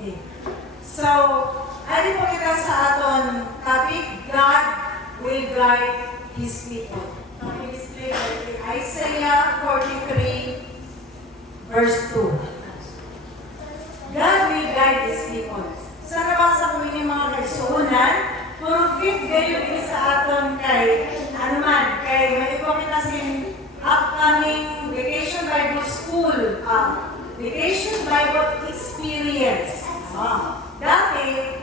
Okay. So, ano po kita sa aton topic? God will guide His people. Isaiah 43, verse 2. God will guide His people. Sa nabasa ko yung mga kaisuunan, puro fit kayo din sa aton kay, kay may ko kita sin upcoming Vacation Bible School, Vacation Bible Experience. Dati,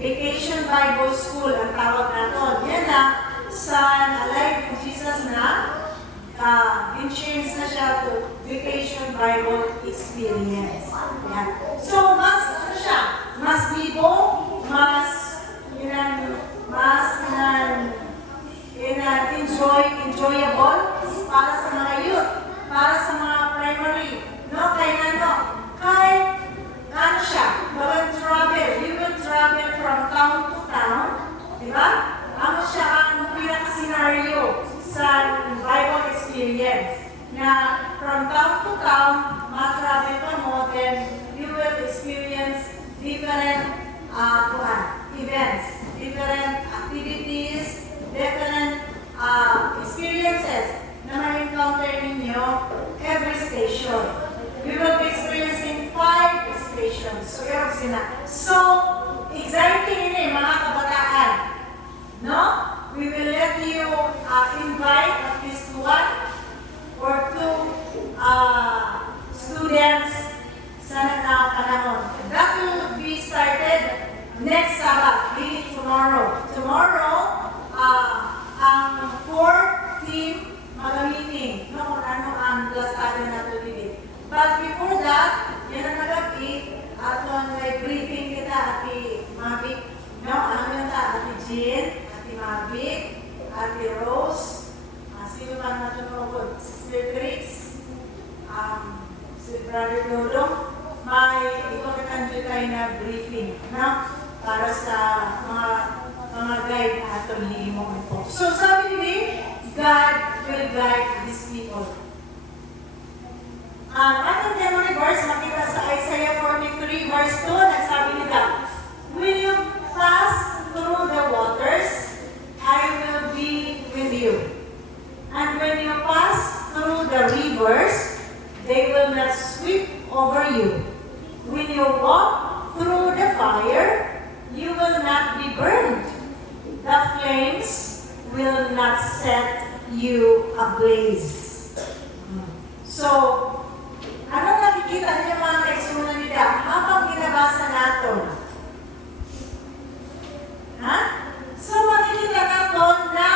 Vacation Bible School ang tawag natin. Yan na, sa Alive with Jesus na, in-change na siya to Vacation Bible Experience. Yan. So, mas bibo, enjoyable para sa mga youth, para sa mga primary. No, we will travel from town to town, di ba? Siya ang pinaka-scenario sa Bible experience na from town to town, ma-travel ka mo, then you will experience different events, different activities, different experiences na ma-encounter ninyo every station. We will be experiencing 5 stations. So, exciting ini mga kabataan. No? We will let you invite at least 1 or 2 students sa panahon. That will be started next Sabbath, meaning tomorrow. Tomorrow, ang 4th team mag-meeting. No, kung ano ang lasada na tuloy. But before that, yan ang nag-update at may briefing kita Ate Mavic. No, Ate Jean, Ate Mavic, Ate Rose, sino pa natunod? Sister Grace, si Brother Dodong, may ipagkakanjo tayo na briefing, no? Para sa mga guide na atong hihimong po. So sabi ni God will guide His people. Atong memory verse, makita sa Isaiah 43, verse 2, nagsabi nila, will you pass through the waters, I will be with you. And when you pass through the rivers, they will not sweep over you. When you walk through the fire, you will not be burned. The flames will not set you ablaze. So, anong nakikita niyo mga kaisunan nila habang ginabasa natin? So, makikita natin na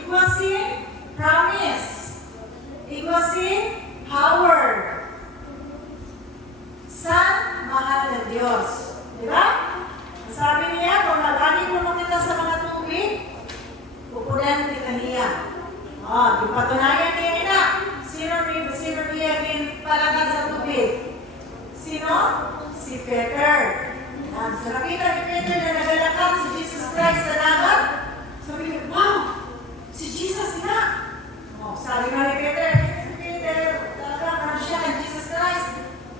it was in promise. It was in power. Sa mahal na Diyos. Di ba? Sabi niya, kung nag-anin mo kita sa mga tubig, pupunan kita niya. Ipatunayan niya na. Sino niya palagad sa tubig? Sino? Si Peter. Sa nakita ni Peter na nagalakad si Jesus Christ sa dagat, sabi niya, wow! Si Jesus na! Sabi nga ni Peter, talaga siya ang Jesus Christ.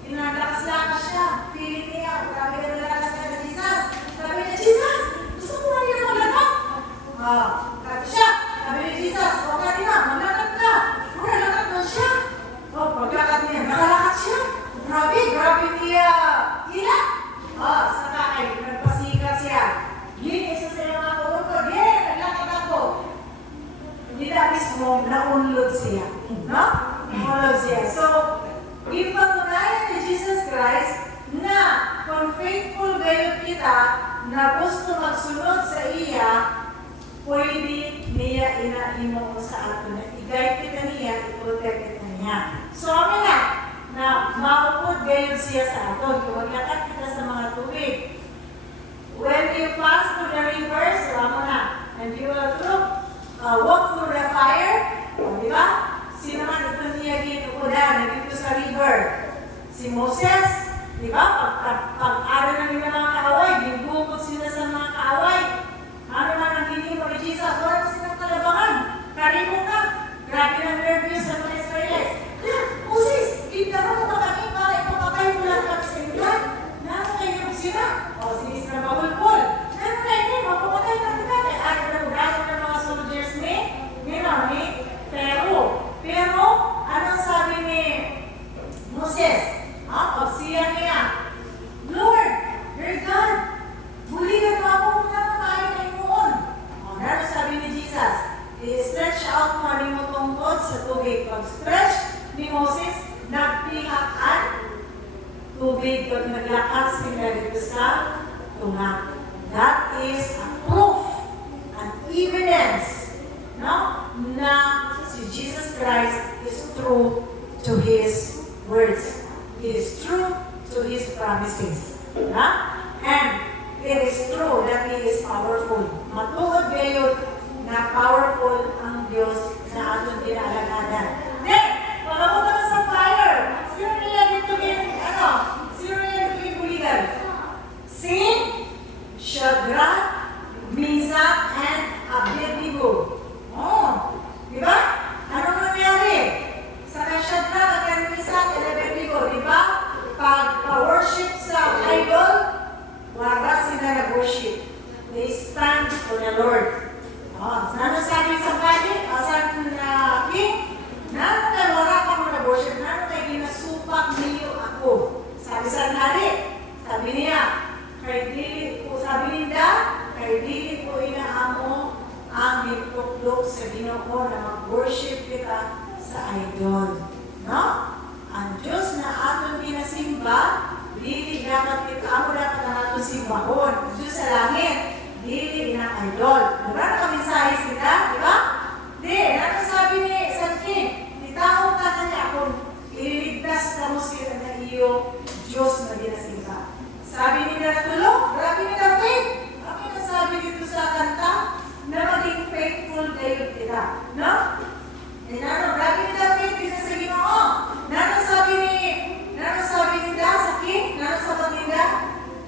Inalakas-lakas siya. Feeling niya, grabe na nalakas niya na Jesus. Sabi niya, Jesus! Gusto mo na niya maglakad? Kata siya. Sabi ni Jesus, huwag ka rin na, maglakad ka. Maglakad mo siya. Maglakad niya, nakalakad siya. Grabe niya. Ila. Saka ay, nagpasikat siya. Yun, isa sa iyo mga kaurukod. Naglakad ako. Hindi na mismo, naunlod siya. No? Naunlod siya. So, ipatunayan ni Jesus Christ na kung faithful gayon kita na gusto magsunod sa iya, pwede niya inaimo sa ato na i-guide kita niya, i-protect kita niya. So, amin na maupod gayon siya sa ato. Maglakad kita sa mga tubig. When you pass through the rivers, and you will walk through the fire, di ba? Sino man ito niya ginukudan, dito sa river? Si Moses, di ba? Pag-araw na nila mga kaaway, bubukod sila sa mga kaaway. Ano man ang ginimo ni Jesus? Wala na silang kalabangan. Karimo ka. Grabe ng nervous sa mga Israelis. Moses, hindi na mo kami para ipapatay mo lang kami sa inyo. Nasa kayo dito, naglakas sila dito sa tunga. That is a proof, an evidence, no? Na si Jesus Christ is true to His words. He is true to His promises. And it is true that He is powerful. Matuod ngayon na powerful ang Diyos na atong pinaalalahanan. Then, pagkapunta na sa fire, sino nila dito sino nila dito buligan? Sin, Shadrach, Meshach, and Abednego. Oh, di ba? Ano nangyari? Sa Shadrach at Meshach at Abednego, di ba? Pag-worship sa idol, wala sila nag-worship. They stand for the Lord. Nano sabi sa Bible, sa king, nano kayo wala ka mo nag-worship, nano kayo ginasupak niyo ako. Sabi sa hari, sabi niya, sabi ninda, kay dili ko inaamo ang gituklok sa Ginoo na mag-worship kita sa idol. No? Ang Diyos na aton pinasimba, dili dapat kita, amo dapat ang aton simbahon. Ang Diyos sa langit, dili na idol. Diba nakamisahe sila? Diba? Di, nakasabi ni San King, itao ka na niya kung ililigtas ka mo sila na iyo Diyos na dinasimba. Sabi ni Natulo, grabe ni na faith. Ang nasabi dito sa kanta, na maging faithful kayo kita. No? E nano, grabe ni na faith, isa sa Ginoo. Nano sabi ni da sa King, nano sabi ni da,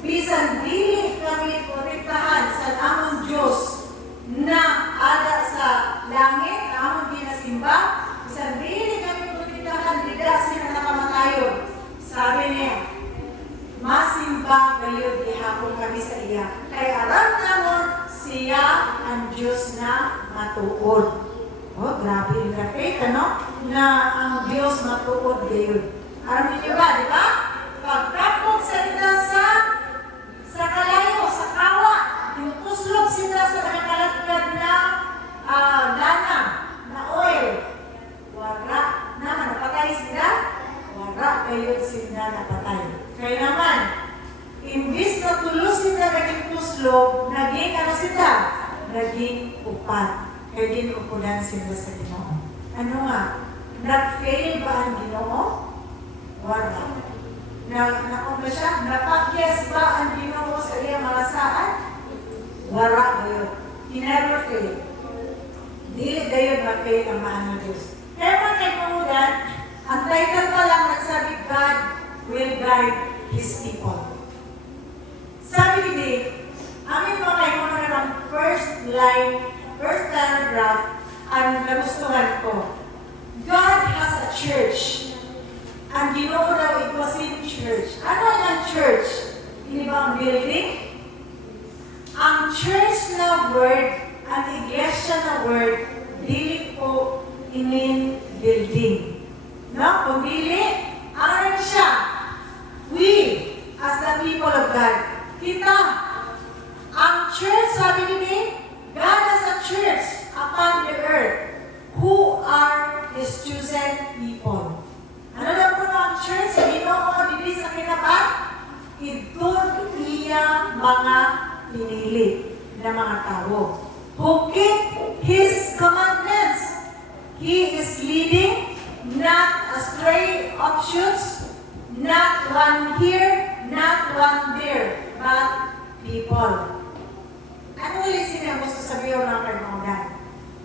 bisan dili kami protektahan sa among Diyos na ada sa langit, na among ginasimba, bisan dili kami protektahan, dida sila nakamatayon. Sabi niya, masimba kayo gihapon kami sa iya. Kaya aram namon siya ang Diyos na matuod. Oh, grabe yung faith, ano? Na ang Diyos matuod gayon. Aram niyo ba, di ba? Pagkapog sila sa kalayo, sa kawa, yung uslog sila sa nakakalagkad na lanang, na oil. Wala naman, napatay sila. Wala kayo sila napatay. Kaya naman, imbis na tulos sila naging puslog, naging ano sila? Naging upat. Kaya din upulan sila sa Ginoo. Ano nga? Nag-fail ba ang Ginoo? Wala. Nakumpa siya? Napakyas ba ang Ginoo sa iyang mga saan? Wala gayon. He never failed. Dili gayon ma-fail ang mahal ng Diyos. Kaya mga kaimudan, ang title pa lang nagsabi, God will guide His people. Sabi ni Dave, amin mga kaimudan ng first paragraph, ang nagustuhan ko. God has a church. Ang Ginoo daw it was in church. Ano ang church? Hindi ba ang building? Ang church na word, ang iglesia na word, dili po inin building. No? Kung dili, ano siya? We, as the people of God, kita, ang church, sabi ni God has a church upon the earth who are His chosen people. Ano daw po ang church? Sa Ginoo, dili sa kinapat, ito iya mga pinili na mga tao who keep His commandments. He is leading, not astray offshoots, not one here, not one there, but people. Ano ulit siya gusto sabihin ng kaibigan?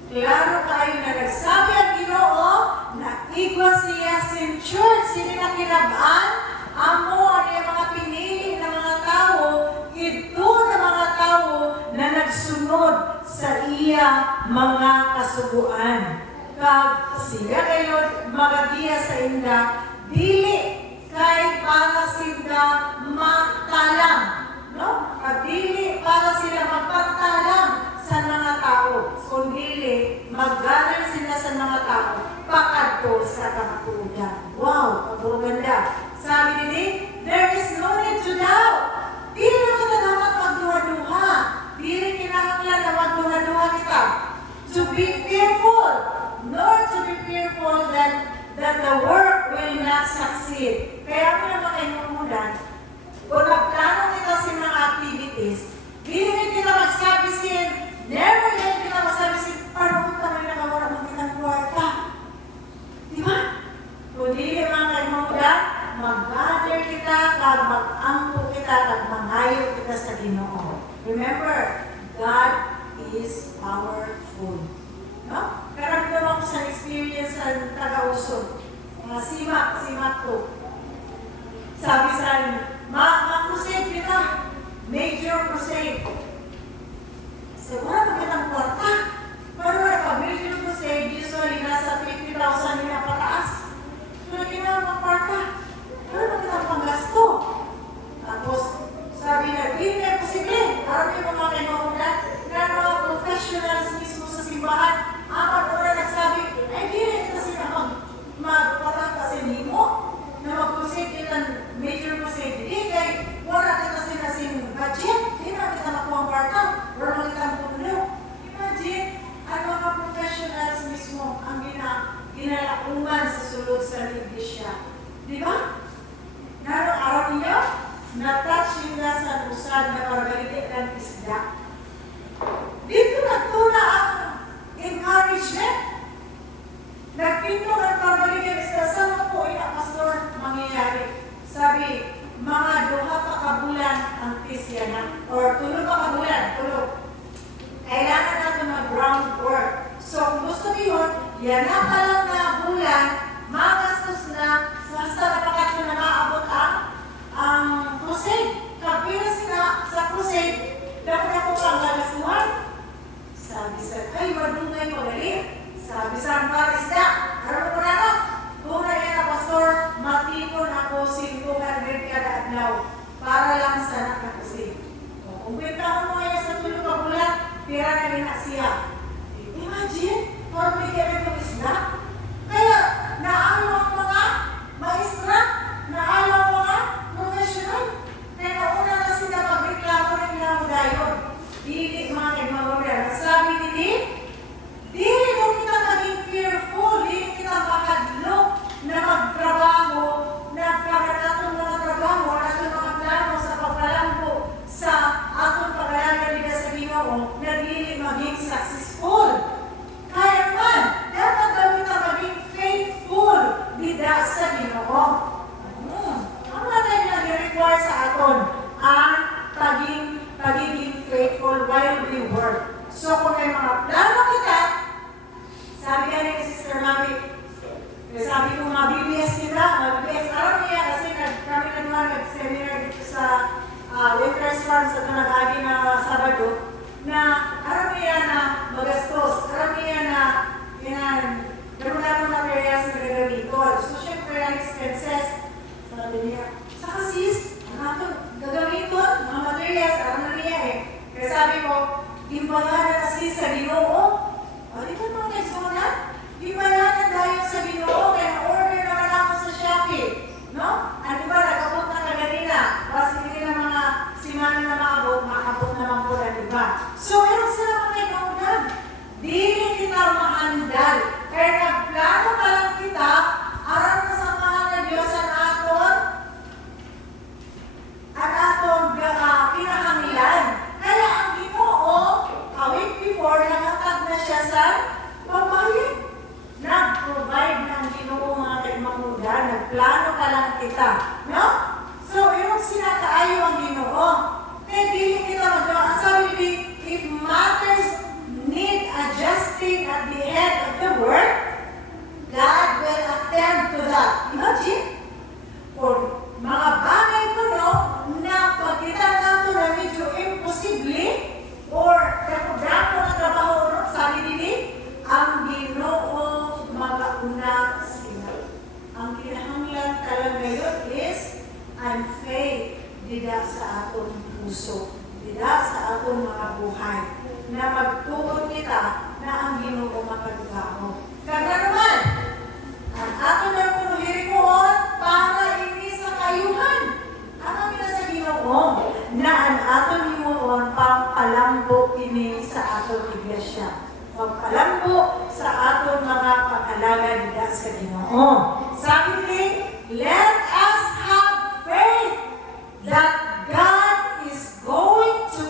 Klaro kayo na nagsabi ang Ginoo na igwa siya sin church, sila na kinabaan, amo ang mga pinili na mga tao, ito na mga tao na nagsunod sa iya mga kasubuan. Kag siya kayo magagiya sa inda, dili kay para sila matalang. No? Kag dili para sila magpatalang sa mga tao. Kung dili, mag-gather sila sa mga tao, pakadto sa kamatuogan. Wow, ang ganda. Sabi ni there is no need to doubt. Dili naman na dapat magduha-duha. Dili kinahanglan na magduha-duha kita. To be fearful, nor to be fearful that the work will not succeed. Kaya ako naman kainuunan, is, dili kita magsabi sin, never din kita magsabi sin, paano ka na nakawala ng kitang kwarta? Di ba? Kung dili mga kaimudan, mag-gather kita, kag mag-ampo kita, kag mangayo kita sa Ginoo. Remember, God is powerful. No? Karamdaman ko sa experience sa taga-usod. Mga simak ko. Sabi sa ma-crusade kita. Major crusade. So, wala ba kitang kwarta? Pero pag-major crusade, usually nasa 50,000 nila pataas. So, hindi na mag-kwarta. Pero ba kitang panggasto? Tapos, sabi na, hindi na posible. Parang yung mga kailangan na mga professionals mismo sa simbahan, apat na nagsabi, ay di rin kita sila magpatang kasi nimo na mag-crusade kita major crusade. Di kay wala kita sila sin budget. Di na kita makuha ang kwarta. Wala kita ang puno. Imagine, ang mga professionals mismo ang ginalakungan sa sulod sa iglesia. Di ba? Narong araw niyo, na-touch yun na sa usad na paragalitin ng isda. Dito nagtuna ang encouragement. Nagpinto ng paragalitin ng isda. Saan po yung pastor mangyayari? Sabi, mga duha pa kabulan ang tisya na, or tulog pa kabulan, tulog. Kailangan natin mag-groundwork. So, kung gusto niyo, yan na pa lang na bulan, magastos na, basta napakatlo na maabot ang crusade. Kapila sila sa crusade, dapat ako pang gagastuhan. Sabi sa, ay, madungay mo dali. Sabi sa mga isda, araw mo na no? Kung na yan na pastor, matipon ako 500 kada adlaw para lang sa nakakusig. Kung pinta mo ngayon sa tulog ka bulan, pira na rin na siya. Imagine, para may kaya ng isda. Kaya, naalaw ang mga maestra, naalaw ang mga professional. Kaya nauna na sila pagreklamo ng reklamo dayon. Dili mga kaimagamaya. Sabi nili, dili mo kita maging fearful, dili kita makadlok na magtrabaho, na kaganatong mga trabaho, atong mga plano sa pagpalambo sa atong pagalagan nila sa Ginoo, na dili maging successful. Kaya man, dapat daw kita maging faithful dida sa Ginoo. Ang natin na i-require sa aton ang pagiging faithful while we work. So kung may mga plano kita, sabi ka rin si Sister Mami, sabi ko mga BBS nila, mga BBS, alam niya kasi kami nag-seminar dito sa Winter's Farm sa Tanagagi na Sabado, na alam niya na magastos, alam niya na gano'n na materials na gagamiton. So syempre ang expenses, sabi niya, saka sis, gagamiton, mga materials, alam na niya eh. Kaya sabi ko, imbayanan na sis sa Ginoo. O, di ba mga kaisonan? Imbayanan tayo sa Ginoo, kaya na-order naman ako sa Shopee. No? At di ba, nag-abot na kaganina. Kasi hindi na mga simana na maabot naman po na, di ba? So, meron sila mga kaisonan. Dili kita mahandal. Kaya nagplano pa lang kita, aram na sa mahal na Diyos ang aton pinahanglan. Kaya ang Ginoo, a week before, nakatag na siya sa pambayad. Nag-provide ng Ginoo mga kaimamudan, nagplano pa lang kita. No? So, yung sinakaayo ang Ginoo. Kaya dili kita magawa. Sabi ni, if matters need adjusting at the head of the work, God will attend to that. Imagine, kung mga bagay ko, no, na pagkita nato na medyo imposible, or programo na trabaho, no, sabi nili, ang Ginoo magauna sila. Ang kinahanglan talaga ngayon is ang faith dida sa atong puso, dida sa atong mga buhay, na magtuon kita na ang Ginoo magagawa. Kaya naman, ang atong nagpunuhirikoon para ini sa kayuhan. Ano nila sa Ginoo? Na ang atong himuon pampalambo ini sa atong iglesia. Pagpalambo sa aton mga pag-alaga nila sa Ginoo. Sabi ni, let us have faith that God is going to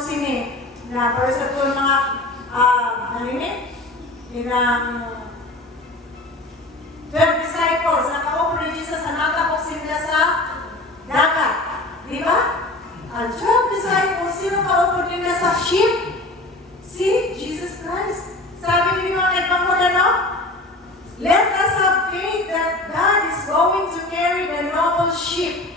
sini na para sa ito mga nalinig, ilang 12 disciples, nakaupo ni Jesus na natapok sila sa dagat. Di ba? Ang 12 disciples, sino kaupo nila sa ship? Si Jesus Christ. Sabi ni mga kaipangon, ano? Let us have faith that God is going to carry the noble ship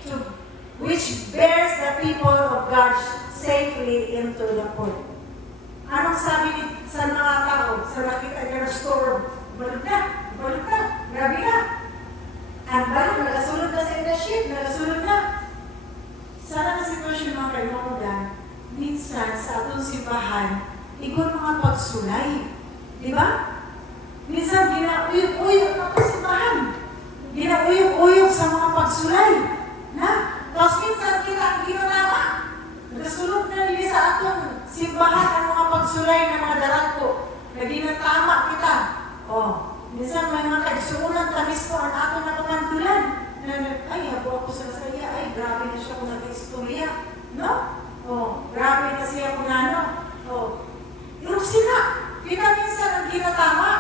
which bears the people of God safely into the port. Anong sabi sa mga tao? Sa nakita niya ng storm, balog na, grabe na. Ang balog, nagasulod na sa the ship, nagasulod na. Sana na sitwasyon mga kailangan, minsan sa atong simbahan, ikon mga pagsulay. Di ba? Minsan, ginauyog-uyog na pasimbahan. Ginauyog-uyog sa mga pagsulay. Na? Tapos minsan, kita ang ginanawa. Nagasulog na nila sa atong simbahan ang mga pagsulay ng mga daratko. Na ginatama kita. Minsan, may mga kaigsuunan, tamis ko ang atong nakapantulan. Ay, habo ako sa saya. Ay, grabe na siya kung nag-istorya. No? Grabe na siya kung ano. Yung sila, kita minsan ang ginatama.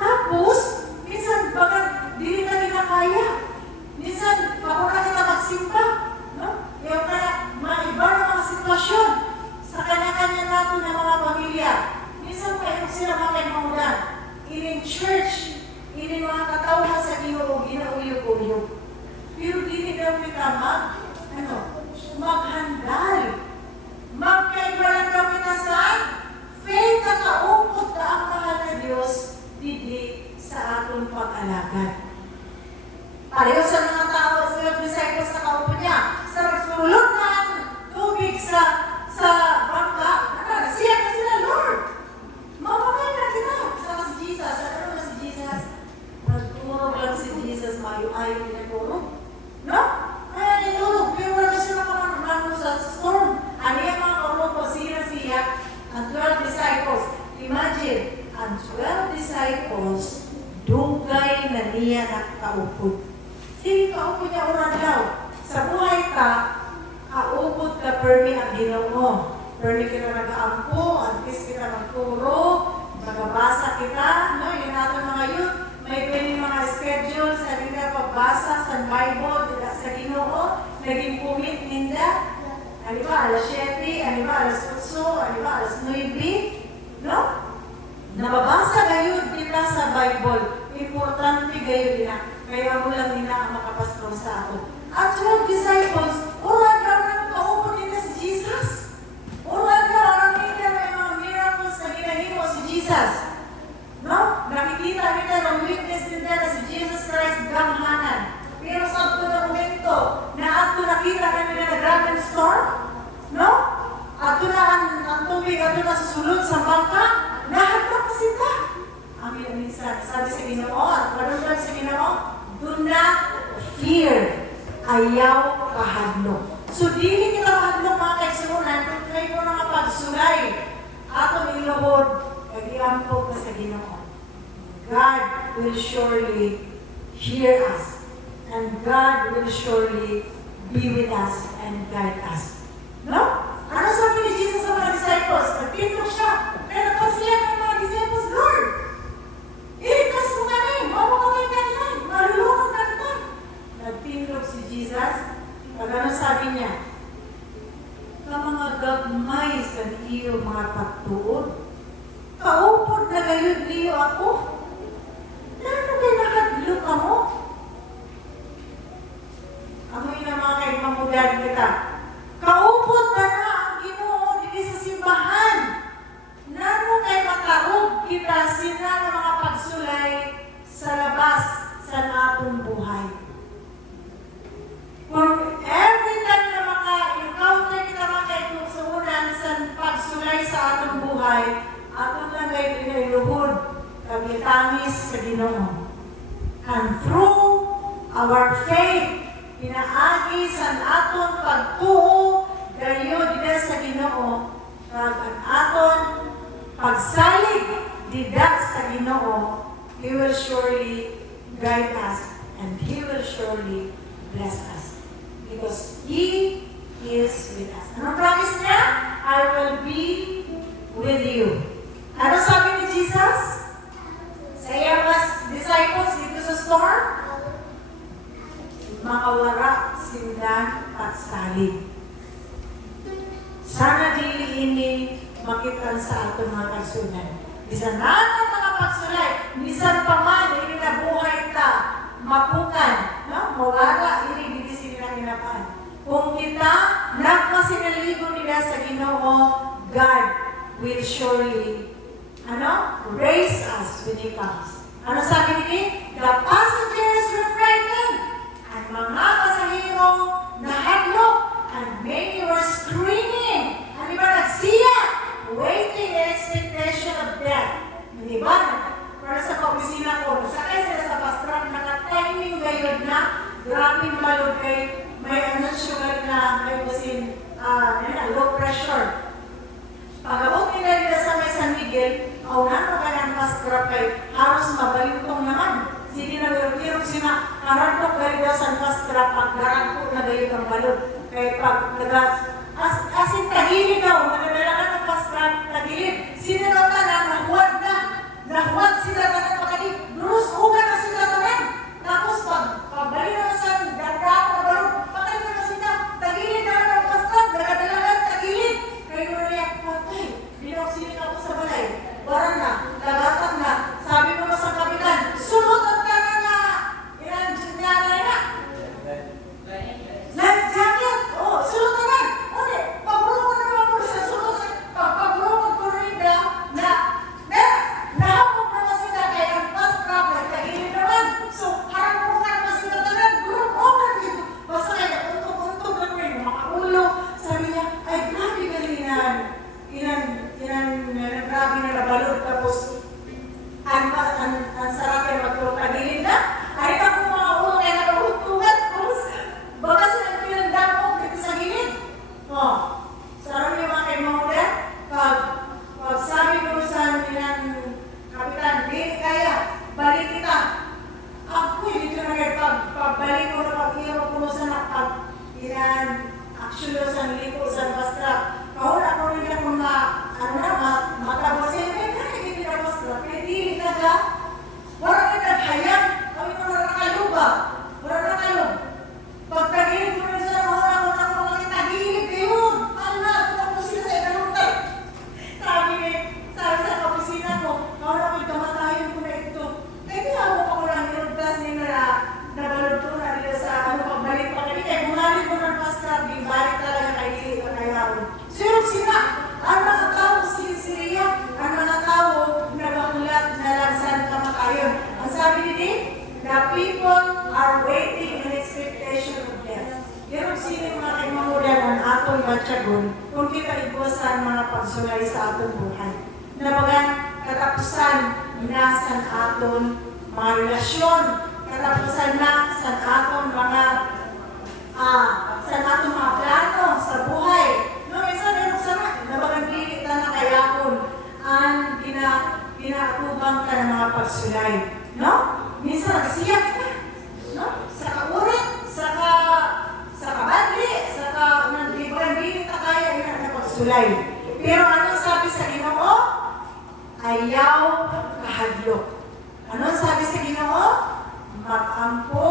Tapos, minsan baga dili na ginakaya. Minsan, kapag kita magsimba, no? Yung kaya maiba na mga sitwasyon sa kanya-kanya natin ng mga pamilya. Minsan, kayo sila mga kaimangunan. In church, in mga katawhan sa Ginoo, ginauyog-uyog. Pero dili daw kita maghandal. Magkaibalan daw kita sa faith na kaupod ka ang mahal na Diyos, dili sa atong pag-alagad. Pareho sa mga tao, sa disciples na kaupo niya, sa nagsulot na ang tubig sa bangka, siya na sila, Lord. Mamamay na kita. Sa si Jesus, ano na si Jesus? Nagtumurog lang si Jesus, mayo-ayo na turog. No? Ay, turog. Pero wala siya nakamano sa storm. Ano yung mga kaupo, siya, ang 12 disciples. Imagine, ang 12 disciples, dugay na niya nakaupod. Sige, kaupod niya oran daw. Sa buhay ka, kaupod ka permi ang Ginoo. Permi kita nag-aampo, antis kita magturo, magabasa kita, no? Yung natin mga youth, may pwede mga schedule sa nila pagbasa sa Bible, sa Ginoo, naging pumit ninda. Ano ba, alas 7, ano ba, alas 8, ano ba, alas 9, no? Nababasa gayon kita sa Bible. Importante gayon nila. Kaya mo lang nila ang makapastron sa ato. At 12 disciples, oran daw na kaupo nila si Jesus. Oran daw na nila may mga miracles na ginahimo si Jesus. No? Nakikita nila ng witness nila na si Jesus Christ gamhanan. Pero sa ato na momento, na ato nakita na nila na grabe storm, no? Ato na ang tubig, ato na susulod sa bangka, nahagpak na sila. Amin minsan, sabi sa Ginoo, at madundan sa Ginoo, do not fear. Ayaw kahadlok. So, dili kita kahadlok mga kaigsuunan, kung kayo mo mga pagsulay, atong iluhod, kagiampok na sa Ginoo. God will surely hear us. And God will surely be with us and guide us. No? Ano sabi ni Jesus sa mga disciples? Nagtindog siya. Kaya nagpasiya ng mga disciples, Lord, iligtas mo kami. Mamamatay ka nila. Marulungan ka nila. Nagtindog si Jesus. Pag ano sabi niya? Ka mga gagmay sa iyo mga pagtuod. Kaupod na gayon niyo ako. Lalo kayo nakadlo ka mo? Amoy na mga kaimamugan kita. Kaupod na ang Ginoo dili sa simbahan. Nano kay matarog kita sina ng mga pagsulay sa labas sa atong buhay. Kung every time na mga encounter kita mga kaigsuunan sa pagsulay sa atong buhay, atong lang kayo pinaluhod kagitangis sa Ginoo. And through our faith, pinaagi sa aton pagtuo gayon dida sa Ginoo kag ang aton pagsalig dida sa Ginoo, He will surely guide us and He will surely bless us because He is with us. Anong promise niya? I will be with you. Ano sabi ni Jesus? Sa iyang mga disciples dito sa storm? Makawara sila pagsalig. Sana dili ini makitan sa ato mga kasunan. Bisan na ang mga pagsulay, bisan pa man, ini na buhay ta, mapukan, no? Mawala, ini bibisi nila kinapaan. Kung kita, nagpasinaligo nila sa Ginoo, God will surely, raise us when He comes. Ano sabi nila? The passengers were frightened. Ang mga pasahero nahadlok, and many were screaming. Ano ba? Nagsiya, waiting in expectation of death. Hindi ba? Para sa kaopisina ko, sakay sila sa bus truck, naka-timing gayod na, grabing balod kay may sugar na may basin, low pressure. Pag-abot nila nila sa may San Miguel, aunan mo ka ng bus truck kay haros mabalintong naman. Sige na gayod sila, karantok gayod sa bus truck, pag-garangko na gayod ang balod. Kaya pag asin tagilid daw, nagdalagan ng bus truck, tagilid. Sino daw na, nahuwad sila na napakali. Bruce, uga na sila naman. Tapos pagbalik na sa ganda, pabalog, pakalit na sila. Tagilid na ng bus truck, nagdalagan, tagilid. Kaya mo na yan, patay. Binoksili ka po sa balay. Barang na, lagatan na. Sabi mo sa kapitan, sunod ang tanan na. Ilan, dyan na. Life jacket! Oh, sunod naman! Uli, pag-ulungan naman mo sa sunod sa pag-ulungan ko rin na nahapog naman sila kaya ang bus trap nagtagilid naman. So, harap mo ka naman sila tanan, gulong-ogan dito. Basta kaya, untog-untog lang mo yung makaulo. Sabi niya, ay grabe galingan. Grabe na nabalod. Tapos, ang sarap yung magtagilid na. Ay, ako mga ulo kaya nakahutugan. Tapos, baka sila pinagdang mo dito sa gilid. Oh, sarap yung mga kay Mauda. Pag sabi ko sa nilang kapitan, di kaya, balik kita. Ako, dito na kayo, pagbalik ko na pag-iyaw ko sa actually sa liko sa bus truck. Kahula ko rin yung mga, matabasin, hindi na bus truck. Kaya di ka, wala ka naghayag. Kami ko na nakaluba. Wala nakalub. Pagtagilid ko rin sa mga tagilid kayo. Ala, ito sila sa ikalutay. Sabi sa kapisina ko, kahula ko kamatayan ko na ito. Kaya di ako pa ko lang nilugtas nila na balod ko na nila sa pagbalik pa kami. Kaya bumalik ko ng bus truck, balik talaga kay Sili o kay Haro. Sino sila? Ang mga tao, sila, ang mga tao, nagamulat na lang saan kamakayon. Ang sabi ni the people are waiting in expectation of death. Pero sino mga kaimamulan ang atong matyagon kung kita ibusan mga pagsulay sa atong buhay. Nabagan, katapusan na sa atong mga relasyon, katapusan na sa atong mga plano sa buhay. No, isa din sa nabagan kita na kayakon ang ginatubang ka ng mga pagsulay. No? Minsan nagsiyak ka. No? Sa kaurit, sa kabadli, sa nandibulan-bilit na kaya yung napagsulay. Pero ano sabi sa Ginoo? Ayaw kahadlok. Ano sabi sa Ginoo? Mag-ampo,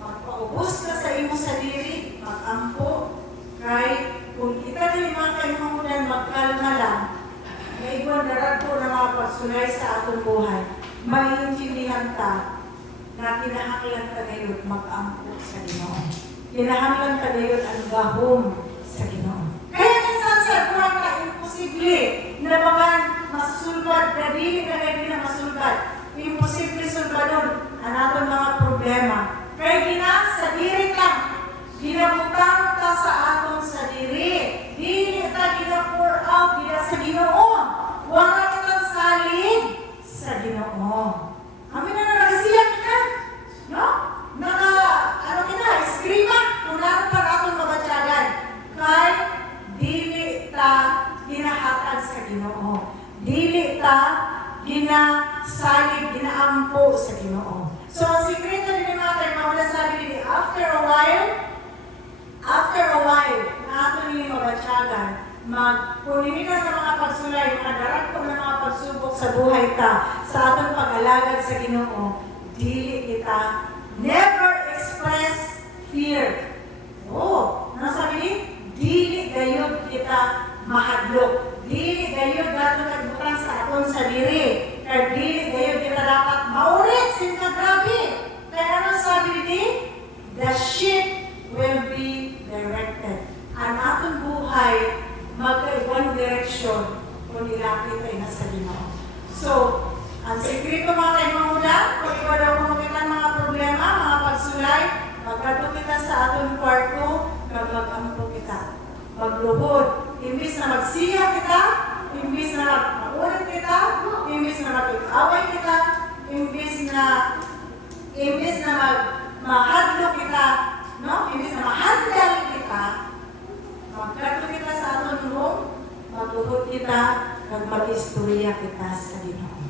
magpaubos ka sa imo sarili, mag-ampo. Kay kung kita din mga kaimamunan, magkalma lang, may iwan narado na mga pagsulay sa atong buhay. Maintindihan ta na kinahanglan ka ngayon mag-ampo sa Ginoo. Kinahanglan ka ngayon ang gahom sa Ginoo. Kaya minsan sa buhay ka imposible na mga masusulbad, na dili na hindi na masulbad. Imposible sulbadon ang atong mga problema. Kaya sa diri lang, ginabutang ta sa atong sa diri. Dili ta gina-pour out gina sa Ginoo. Wala kitang salig sa Ginoo. Amin na nagsiyak ka. No? Eskrima, kung naroon pa atong mabatyagan. Kay, dili ta ginahatag sa Ginoo. Dili ta ginasalig, ginaampo sa Ginoo. So, ang sikreto din mga kay Mawala sabi din, after a while, na ato nini mabatyagan, magpuninan ng mga pagsulay, madarat ko ng mga pagsubok sa buhay ta, sa atong pag-alagad sa Ginoo, dili kita never express fear. Oh, nasabi ni, dili gayud kita mahadlok. Dili gayud dato kagbutang sa aton sa diri. Kaya dili gayud kita dapat maulit sinta grabe. Kaya ano sabi ni? The ship will be directed. Ang aton buhay mag-one direction kung ilapit ay nasa Ginoo. So, ang sekreto mga kaimamulan, kung iba daw kumukitan mga problema, mga pagsulay, magkato kita sa aton kwarto, mag-ampo kita. Magluhod. Imbis na magsiya kita, imbis na mag-ulit kita, imbis na mag-away kita, imbis na mahadlo kita, no? Imbis na mahandal kita, magkato kita sa aton room, magluhod kita, kag mag-istorya kita sa Ginoo.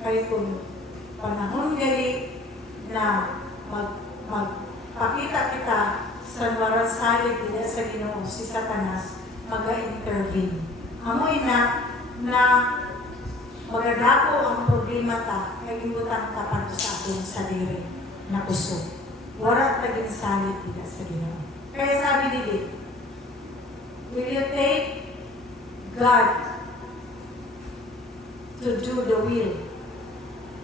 Kaya kung panahon gali na magpakita kita sa marasalig nila sa Ginoo, si Satanas, mag-intervene. Amoy na magadako ang problema ta, kagibutan ka pa sa atong sarili na puso. Wala taging salit nila sa Ginoo. Kaya sabi nila, will you take God to do the will,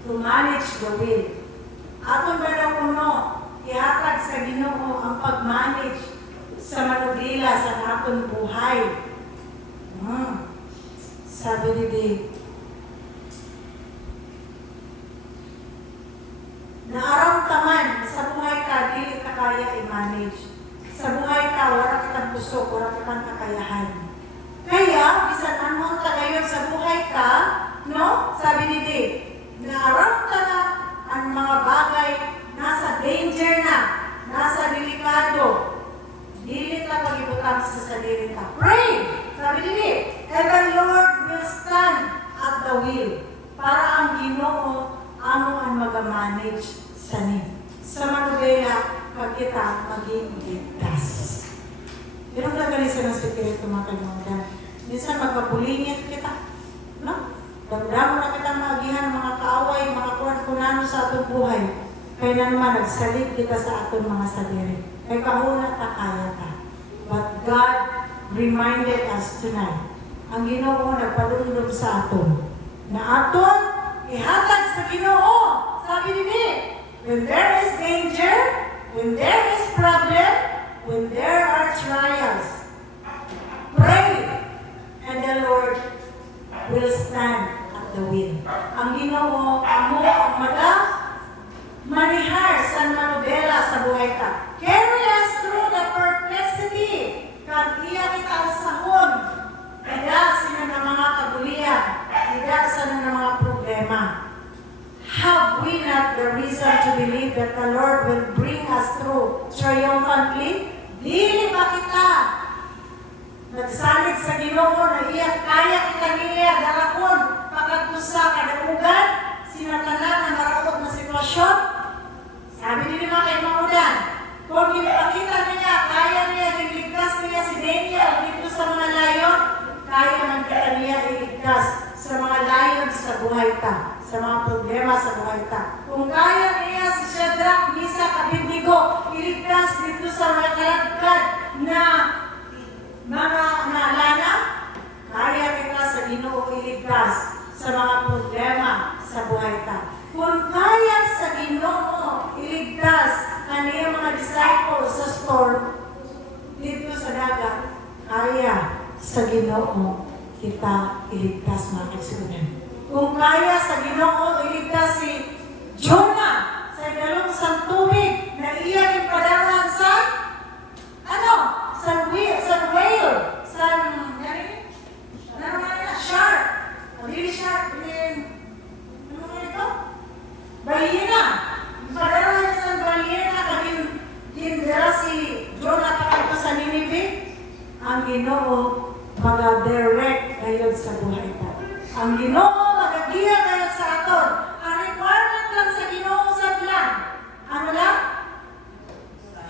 to manage the will? Atong ba daw kuno, ihatag sa Ginoo ang pag-manage sa manubila sa atong buhay. Sabi nila, naaramdaman sa buhay ka, dili ka kaya i-manage. Sa buhay ka, wala kitang puso, wala kitang kakayahan. Kaya, bisan anong tagayon sa buhay ka, no? Sabi ni Dave, naaramdaman na ang mga bagay nasa danger na, nasa delikado. Dili ka pag-ibutang sa sarili ka. Pray! Sabi ni Dave, and the Lord will stand at the wheel para ang Ginoo amo ang mag-manage sa ni. Sa manubela, pag kita maging ligtas. Pero gagawin sa ng sekreto mga kaibigan. Minsan magpapulingit kita. No? Damdamo na kitang maagihan mga kaaway, mga kunano sa atong buhay. Kaya na naman, nagsalit kita sa atong mga sarili. Kaya kahuna ta kaya ta. But God reminded us tonight. Ang Ginoo nagpadulog sa aton. Na aton, ihatag sa Ginoo. Sabi ni when there is danger, when there is problem, when there are trials, pray, and the Lord will stand at the wheel. Ang Ginoo, amo ang manihar sa manubela sa buhay ka. Carry us through the perplexity. Kag iya kita ang sahon. Ida sila ng mga kabulian. Ida sila ng mga problema. Have we not the reason to believe that the Lord will bring us through triumphantly? Dili ba kita nagsalig sa Ginoo na iya kaya kita niya dalakon pagkatusa kadamugan sinatanan ang maraot na sitwasyon? Sabi nila mga kaimamulan, kung ginapakita niya, kaya niya iligtas niya si Daniel dito sa mga layon, kaya man kita niya iligtas sa mga layon sa buhay ta, sa mga problema sa buhay ta. Kung kaya niya si Shadrach, Meshach, Abednego iligtas dito sa mga kalagkad na mga naalala, kaya kita sa Ginoo iligtas sa mga problema sa buhay ta. Kung kaya sa Ginoo iligtas ang iyang mga disciples sa storm dito sa dagat, kaya sa Ginoo kita iligtas mga kaisunan. Kung kaya sa Ginoo iligtas si Jonah sa ikalong sa tubig na iya ipadarahan sa sa whale, shark. Hindi shark, balina. Ipadarahan sa balina kaging gindera si Jonah pakalito sa Ninive. Ang Ginoo mag-direct kayo sa buhay ta. Ang Ginoo mag-agiya kayo sa aton. Ang requirement lang sa Ginoo sa plan. Ano lang?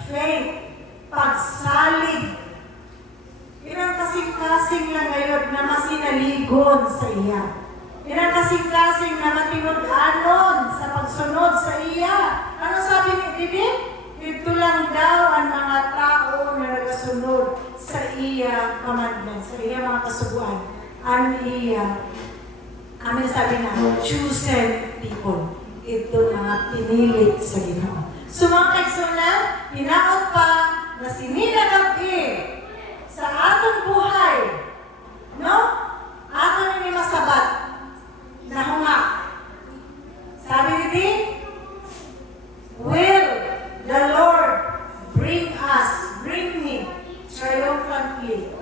Faith. Pagsalig. kasing lang ngayon na masinaligon sa iya. Kasing-kasing na matinud-anon sa pagsunod sa iya. Ano sabi ni Bibi? Ito lang daw ang mga tao na nagasunod sa iya commandments, sa iya mga kasubuan. Ang iya, amin sabi na, chosen people. Ito mga pinilit sa Ginoo. So mga kaigsunan, hinaot pa na sininagagi sa atong buhay, no? Aton ini masabat na hunga. Sabi ni Din, will the Lord bring me triumphantly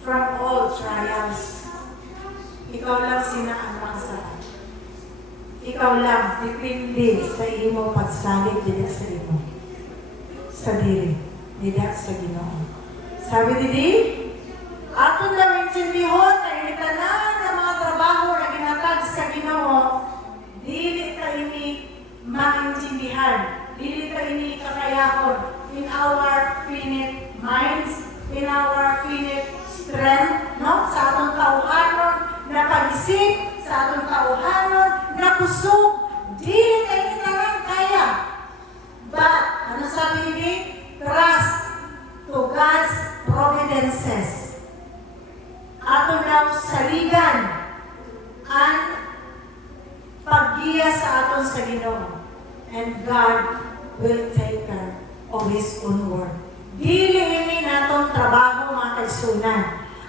from all trials. Ikaw lang sina ang makasabat. Ikaw lang, dipindi sa imo pagsalig dili sa imo. Sa diri, dili sa Ginoo. Sabi ni Din, aton lang intindihon na initanan ng mga trabaho na ginatag sa Ginoo, dili ta ini maintindihan, dili ta ini kakayahon in our finite minds, in our finite strength, no? Sa atong tauhanon na pag-isip, sa atong tauhanon na kusog, dili ta ini tanan kaya. But, ano sabi ni? Trust to God's providences. Ato daw saligan ang paggiya sa aton sa Ginoo. And God will take care of His own work. Dili ini natong trabaho mga kaigsunan.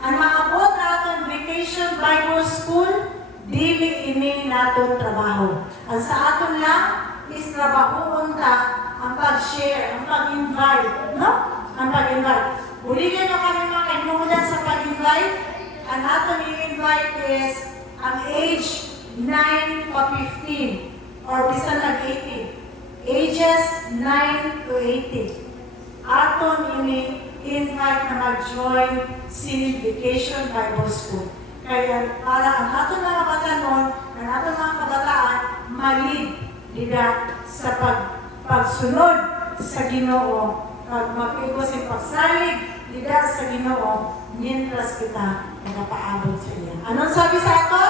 Ang maabot na atong vacation Bible School, dili ini natong trabaho. Ang sa aton lang is trabahoon ta ang pag-share, ang pag-invite, no? Ang pag-invite. Uligan nyo kami mga kainuhulan sa pag-invite. Ang aton i-invite is ang age 9 to 15 or bisan nag-18. Ages 9 to 18. Aton ini-invite na mag-join Vacation Bible School. Kaya para ang aton mga batanon, ang aton mga kabataan, malid nila sa pagsunod sa Ginoo, pag mag-igos yung pagsalig nila sa Ginoo, mientras kita nakapaabot sa iya. Anong sabi sa ato?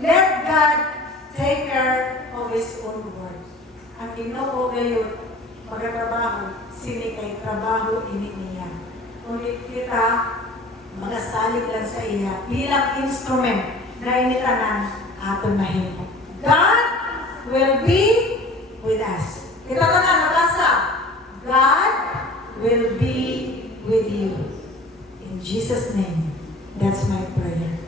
Let God take care of His own work. Ang Ginoo gayon, pagkatrabaho, sini kay trabaho ini niya. Ngunit kita, magasalig lang sa iya, bilang instrument na initanan aton mahimo. God will be with us. Kita ka na, nabasa. God will be with you. In Jesus' name, that's my prayer.